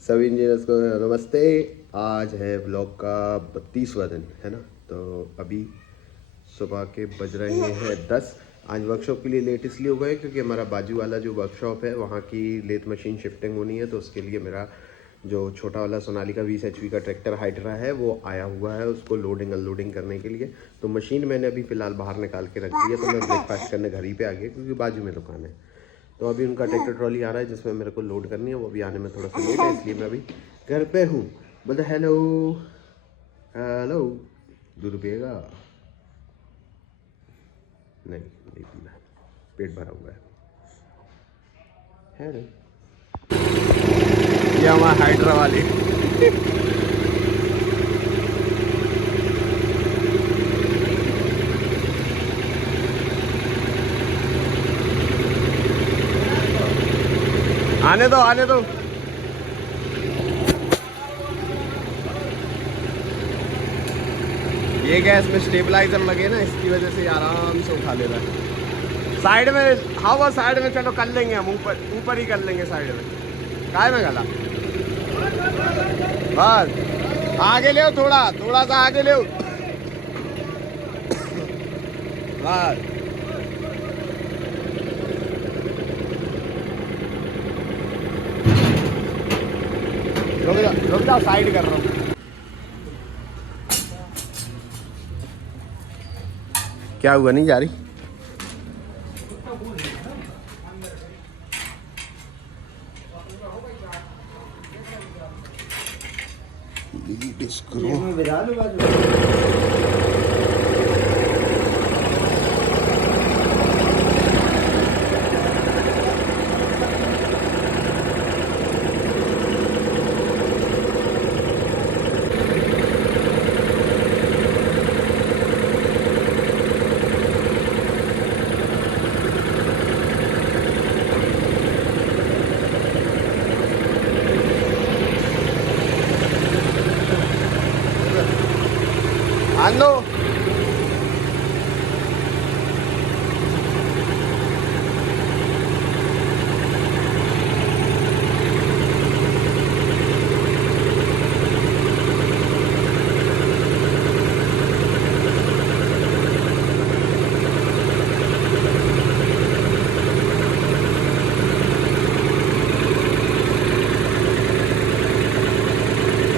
सभी इंजीनियर्स को नमस्ते। आज है ब्लॉग का 32वां दिन है ना। तो अभी सुबह के बज रहे हैं 10। आज वर्कशॉप के लिए लेट इसलिए हो गए क्योंकि हमारा बाजू वाला जो वर्कशॉप है वहाँ की लेथ मशीन शिफ्टिंग होनी है, तो उसके लिए मेरा जो छोटा वाला सोनालिका 20 HP का ट्रैक्टर हाइड्रा है वो आया हुआ है उसको लोडिंग अनलोडिंग करने के लिए। तो मशीन मैंने अभी फ़िलहाल बाहर निकाल के रख दी है, तो मैं ब्रेकफास्ट करने घर ही पे आ गया क्योंकि बाजू में दुकान है। तो अभी उनका ट्रैक्टर ट्रॉली आ रहा है जिसमें मेरे को लोड करनी है, वो अभी आने में थोड़ा सा लेट है, इसलिए मैं अभी घर पे हूँ। बोलते हेलो हेलो। दूध पिएगा? नहीं नहीं पीना, पेट भरा हुआ है नहीं। ये हमारा हाइड्रा वाली आने दो आने दो। ये गैस में स्टेबलाइजर लगे ना, इसकी वजह से आराम से उठा ले रहा है। साइड में हवा साइड में, चलो कर लेंगे हम, ऊपर ही कर लेंगे साइड में। काय में गला बस आगे ले, थोड़ा सा आगे ले बस। रुक जाओ साइड कर रहा हूँ। क्या हुआ, नहीं जा रही? आन दो।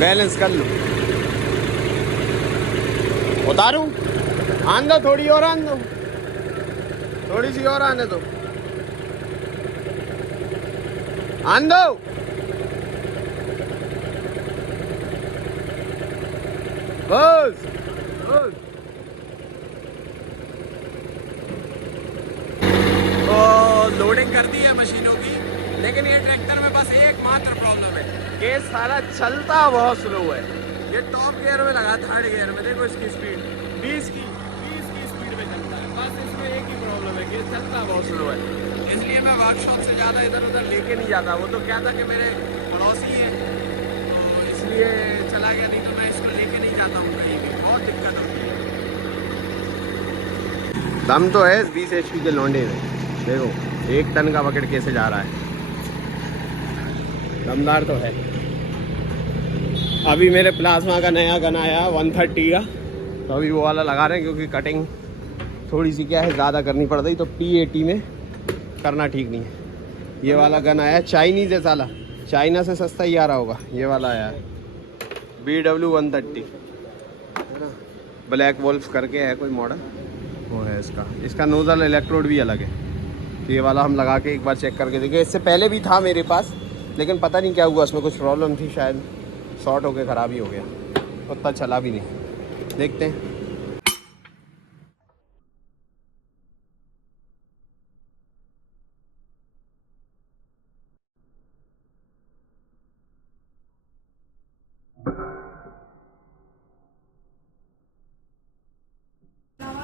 बैलेंस कर लो। उतारूं? आन दो, थोड़ी और आन दो, थोड़ी सी और आने दो, आन दो। बस बस। तो लोडिंग कर दी है मशीनों की, लेकिन ये ट्रैक्टर में बस एकमात्र प्रॉब्लम है कि सारा चलता बहुत स्लो है। ये टॉप गियर में लगा, थर्ड गियर में, देखो इसकी स्पीड 20 की स्पीड में चलता है। बस इसमें एक ही प्रॉब्लम है कि चलता बहुत स्लो है, इसलिए मैं वर्कशॉप से ज़्यादा इधर उधर लेके नहीं जाता। वो तो क्या था कि मेरे पड़ोसी हैं तो इसलिए चला गया, नहीं तो मैं इसको लेके नहीं जाता हूँ कहीं भी, बहुत दिक्कत होती है। दम तो है 20 HP के लौंडे में, देखो 1 टन का बकेट कैसे जा रहा है, दमदार तो है। अभी मेरे प्लाज्मा का नया गन आया 130 का, तो अभी वो वाला लगा रहे हैं क्योंकि कटिंग थोड़ी सी क्या है ज़्यादा करनी पड़ गई, तो P80 में करना ठीक नहीं है। ये वाला गन आया चाइनीज़ है साला, चाइना से सस्ता ही आ रहा होगा। ये वाला आया है BW 130 है ना, ब्लैक वोल्फ करके है कोई मॉडल, वो है इसका नोजल इलेक्ट्रोड भी अलग है। तो ये वाला हम लगा के एक बार चेक करके देखें। इससे पहले भी था मेरे पास, लेकिन पता नहीं क्या हुआ, उसमें कुछ प्रॉब्लम थी, शायद शॉर्ट होकर ख़राब ही हो गया, उतना चला भी नहीं। देखते हैं।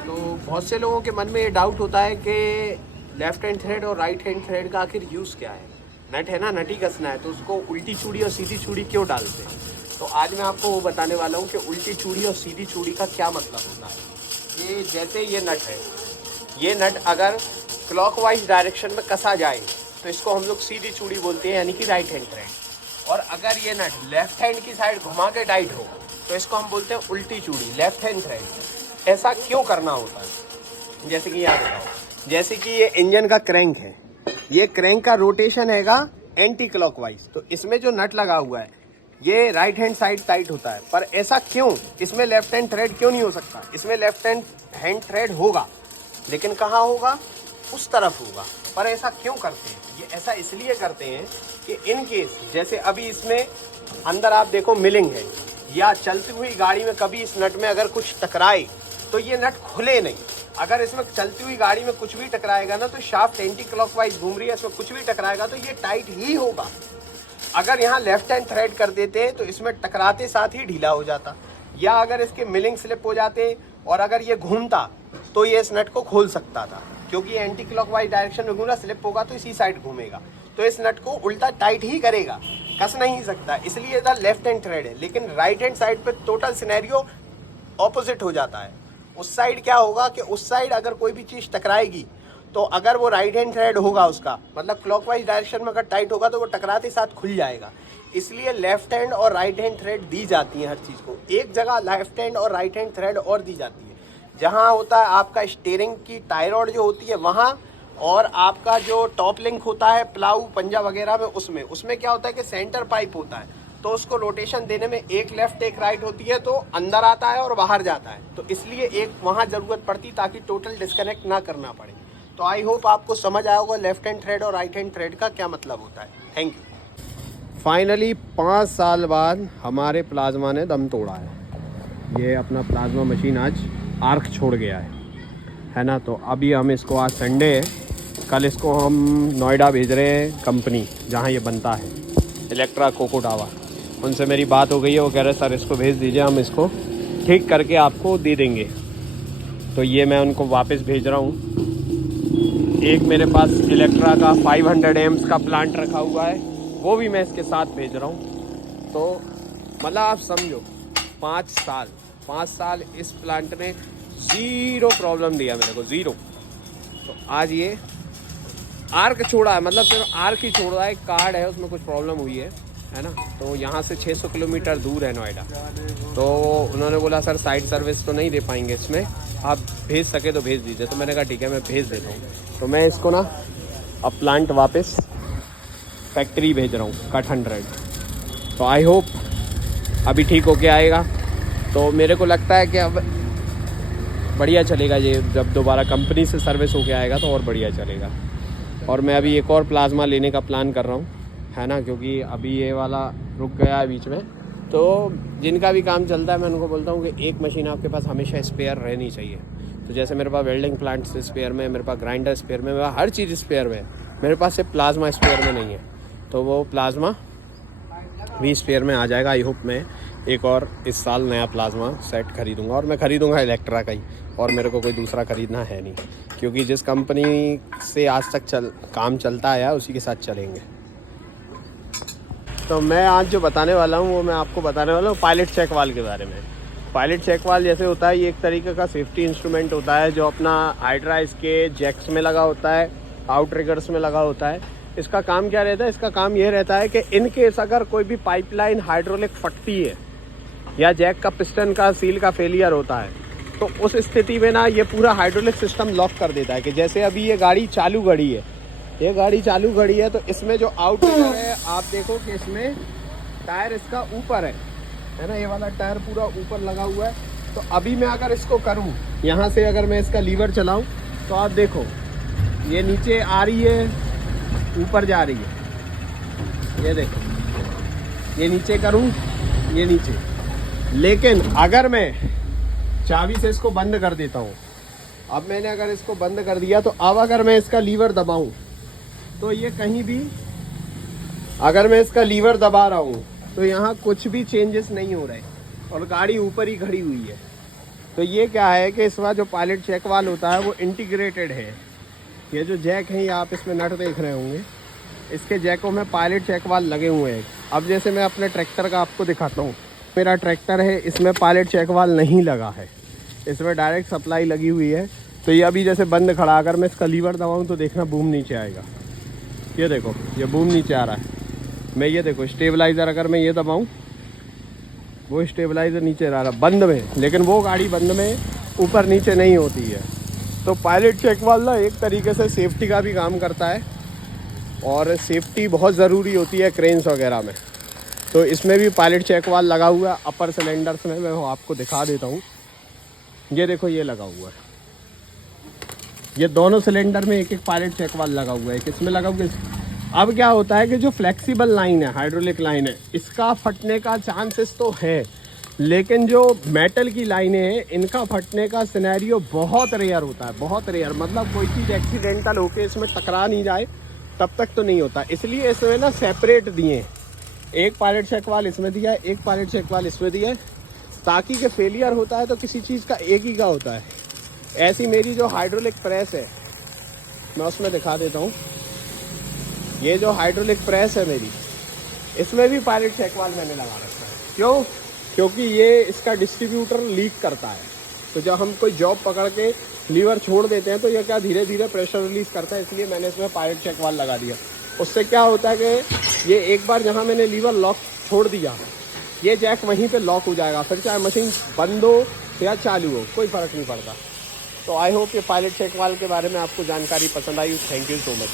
तो बहुत से लोगों के मन में ये डाउट होता है कि लेफ्ट हैंड थ्रेड और राइट हैंड थ्रेड का आखिर यूज़ क्या है। नट है ना, नट ही कसना है, तो उसको उल्टी चूड़ी और सीधी चूड़ी क्यों डालते हैं। तो आज मैं आपको वो बताने वाला हूँ कि उल्टी चूड़ी और सीधी चूड़ी का क्या मतलब होता है। ये जैसे ये नट है, ये नट अगर क्लॉकवाइज डायरेक्शन में कसा जाए तो इसको हम लोग सीधी चूड़ी बोलते हैं, यानी कि राइट हैंड थ्रेड। और अगर ये नट लेफ्ट हैंड की साइड घुमा के टाइट हो तो इसको हम बोलते हैं उल्टी चूड़ी, लेफ्ट हैंड थ्रेड। ऐसा क्यों करना होता है? जैसे कि याद रखो, जैसे कि ये इंजन का क्रैंक है, ये क्रैंक का रोटेशन हैगा एंटी क्लॉकवाइज, तो इसमें जो नट लगा हुआ है ये राइट हैंड साइड टाइट होता है। पर ऐसा क्यों? इसमें लेफ्ट हैंड थ्रेड क्यों नहीं हो सकता? इसमें लेफ्ट हैंड थ्रेड होगा, लेकिन कहाँ होगा? उस तरफ होगा। पर ऐसा क्यों करते हैं? ये ऐसा इसलिए करते हैं कि इन केस जैसे अभी इसमें अंदर आप देखो मिलिंग है, या चलती हुई गाड़ी में कभी इस नट में अगर कुछ टकराए तो ये नट खुले नहीं। अगर इसमें चलती हुई गाड़ी में कुछ भी टकराएगा ना, तो शाफ्ट एंटी क्लॉकवाइज घूम रही है, इसमें कुछ भी टकराएगा तो ये टाइट ही होगा। अगर यहाँ लेफ्ट हैंड थ्रेड कर देते तो इसमें टकराते साथ ही ढीला हो जाता, या अगर इसके मिलिंग स्लिप हो जाते और अगर ये घूमता तो ये इस नट को खोल सकता था, क्योंकि एंटी क्लॉकवाइज डायरेक्शन में घूमना, स्लिप होगा तो इसी साइड घूमेगा, तो इस नट को उल्टा टाइट ही करेगा, कस नहीं सकता। इसलिए इधर लेफ्ट हैंड थ्रेड है। लेकिन राइट हैंड साइड पे टोटल सिनेरियो ऑपोजिट हो जाता है। उस साइड क्या होगा कि उस साइड अगर कोई भी चीज़ टकराएगी तो अगर वो राइट हैंड थ्रेड होगा उसका, मतलब क्लॉकवाइज डायरेक्शन में अगर टाइट होगा तो वो टकराते साथ खुल जाएगा। इसलिए लेफ्ट हैंड और राइट हैंड थ्रेड दी जाती है हर चीज़ को। एक जगह लेफ्ट हैंड और राइट हैंड थ्रेड और दी जाती है, जहाँ होता है आपका स्टीयरिंग की टाई रॉड जो होती है वहाँ, और आपका जो टॉप लिंक होता है प्लाऊ पंजा वगैरह में, उसमें क्या होता है कि सेंटर पाइप होता है, तो उसको रोटेशन देने में एक लेफ्ट एक राइट होती है, तो अंदर आता है और बाहर जाता है, तो इसलिए एक वहाँ ज़रूरत पड़ती ताकि टोटल डिस्कनेक्ट ना करना पड़े। तो आई होप आपको समझ आया होगा लेफ्ट हैंड थ्रेड और राइट हैंड थ्रेड का क्या मतलब होता है। Thank you. फाइनली 5 साल बाद हमारे प्लाज्मा ने दम तोड़ा है। ये अपना प्लाज्मा मशीन आज आर्क छोड़ गया है ना। तो अभी हम इसको, आज संडे है, कल इसको हम नोएडा भेज रहे हैं कंपनी जहाँ ये बनता है, इलेक्ट्रा कोको टावर। उनसे मेरी बात हो गई है, वो कह रहे सर इसको भेज दीजिए, हम इसको ठीक करके आपको दे देंगे। तो ये मैं उनको वापस भेज रहा हूँ। एक मेरे पास इलेक्ट्रा का 500 एम्स का प्लांट रखा हुआ है, वो भी मैं इसके साथ भेज रहा हूँ। तो मतलब आप समझो 5 साल इस प्लांट ने ज़ीरो प्रॉब्लम दिया मेरे को, ज़ीरो। तो आज ये आर्क छोड़ा है, मतलब सिर्फ आर्क ही छोड़ रहा है, कार्ड है उसमें कुछ प्रॉब्लम हुई है ना। तो यहाँ से 600 किलोमीटर दूर है नोएडा। तो उन्होंने बोला सर साइड सर्विस तो नहीं दे पाएंगे इसमें, आप भेज सके तो भेज दीजिए। तो मैंने कहा ठीक है मैं भेज देता हूँ। तो मैं इसको ना अब प्लांट वापस फैक्ट्री भेज रहा हूँ कट 100। तो आई होप अभी ठीक होके आएगा। तो मेरे को लगता है कि अब बढ़िया चलेगा ये, जब दोबारा कंपनी से सर्विस होके आएगा तो और बढ़िया चलेगा। और मैं अभी एक और प्लाज्मा लेने का प्लान कर रहा हूँ, है ना, क्योंकि अभी ये वाला रुक गया है बीच में। तो जिनका भी काम चलता है मैं उनको बोलता हूँ कि एक मशीन आपके पास हमेशा स्पेयर रहनी चाहिए। तो जैसे मेरे पास वेल्डिंग प्लांट से स्पेयर में, मेरे पास ग्राइंडर स्पेयर में, मेरा हर चीज़ स्पेयर में है, मेरे पास सिर्फ प्लाज्मा स्पेयर में नहीं है। तो वो प्लाज्मा भी स्पेयर में आ जाएगा। आई होप मैं एक और इस साल नया प्लाज्मा सेट खरीदूंगा, और मैं खरीदूंगा इलेक्ट्रा का ही, और मेरे को कोई दूसरा खरीदना है नहीं, क्योंकि जिस कंपनी से आज तक काम चलता आया उसी के साथ चलेंगे। तो मैं आज जो बताने वाला हूँ वो मैं आपको बताने वाला हूँ पायलट चेक वाल के बारे में। पायलट चेक वाल जैसे होता है, ये एक तरीके का सेफ्टी इंस्ट्रूमेंट होता है जो अपना हाइड्राइज के जैक्स में लगा होता है, आउटरिगर्स में लगा होता है। इसका काम क्या रहता है? इसका काम ये रहता है कि इन केस अगर कोई भी पाइपलाइन हाइड्रोलिक फटती है या जैक का पिस्टन का सील का फेलियर होता है, तो उस स्थिति में ना ये पूरा हाइड्रोलिक सिस्टम लॉक कर देता है। कि जैसे अभी ये गाड़ी चालू खड़ी है, ये गाड़ी चालू खड़ी है, तो इसमें जो आउटरिगर है आप देखो कि इसमें टायर इसका ऊपर है ना, ये वाला टायर पूरा ऊपर लगा हुआ है। तो अभी मैं अगर इसको करूं, यहाँ से अगर मैं इसका लीवर चलाऊं तो आप देखो ये नीचे आ रही है, ऊपर जा रही है, ये देखो, ये नीचे करूं, ये नीचे। लेकिन अगर मैं चाबी से इसको बंद कर देता हूँ, अब मैंने अगर इसको बंद कर दिया, तो अब अगर मैं इसका लीवर दबाऊं तो ये कहीं भी, अगर मैं इसका लीवर दबा रहा हूँ तो यहाँ कुछ भी चेंजेस नहीं हो रहे और गाड़ी ऊपर ही खड़ी हुई है। तो ये क्या है कि इस बार जो पायलट चेक वाल होता है वो इंटीग्रेटेड है। ये जो जैक है, ये आप इसमें नट देख रहे होंगे, इसके जैकों में पायलट चेक वाल लगे हुए हैं। अब जैसे मैं अपने ट्रैक्टर का आपको दिखाता हूँ, मेरा ट्रैक्टर है, इसमें पायलट चेक वाल नहीं लगा है, इसमें डायरेक्ट सप्लाई लगी हुई है। तो ये अभी जैसे बंद खड़ा, अगर मैं इसका लीवर दबाऊँ तो देखना बूम नीचे आएगा, ये देखो ये बूम नीचे आ रहा है। मैं ये देखो स्टेबलाइज़र अगर मैं ये दबाऊँ, वो स्टेबलाइज़र नीचे आ रहा बंद में, लेकिन वो गाड़ी बंद में ऊपर नीचे नहीं होती है। तो पायलट चेक वाल्व ना एक तरीके से सेफ्टी का भी काम करता है, और सेफ्टी बहुत ज़रूरी होती है क्रेन्स वगैरह में। तो इसमें भी पायलट चेक वाल्व लगा हुआ है अपर सिलेंडर्स में। मैं आपको दिखा देता हूँ, ये देखो ये लगा हुआ है। ये दोनों सिलेंडर में एक एक पायलट चेक वाल्व लगा हुआ है, किसमें लगा हुआ है। अब क्या होता है कि जो फ्लेक्सिबल लाइन है, हाइड्रोलिक लाइन है, इसका फटने का चांसेस तो है, लेकिन जो मेटल की लाइनें हैं इनका फटने का सिनेरियो बहुत रेयर होता है, बहुत रेयर। मतलब कोई चीज़ एक्सीडेंटल होके इसमें टकरा नहीं जाए तब तक तो नहीं होता। इसलिए इसमें ना सेपरेट दिए, एक पायलट चेक वाल्व इसमें दिया है, एक पायलट चेक वाल्व इसमें दिया है, ताकि कि फेलियर होता है तो किसी चीज़ का एक ही का होता है। ऐसी मेरी जो हाइड्रोलिक प्रेस है, मैं उसमें दिखा देता हूँ। ये जो हाइड्रोलिक प्रेस है मेरी, इसमें भी पायलट चेक वाल्व मैंने लगा रखा है। क्यों? क्योंकि ये इसका डिस्ट्रीब्यूटर लीक करता है। तो जब हम कोई जॉब पकड़ के लीवर छोड़ देते हैं तो ये क्या धीरे धीरे प्रेशर रिलीज करता है, इसलिए मैंने इसमें पायलट चेक वाल्व लगा दिया। उससे क्या होता है कि ये एक बार जहाँ मैंने लीवर लॉक छोड़ दिया, ये जैक वहीं पे लॉक हो जाएगा, फिर चाहे मशीन बंद हो या चालू हो, कोई फ़र्क नहीं पड़ता। तो आई होप ये पायलट चेक वाल्व के बारे में आपको जानकारी पसंद आई। Thank you so much.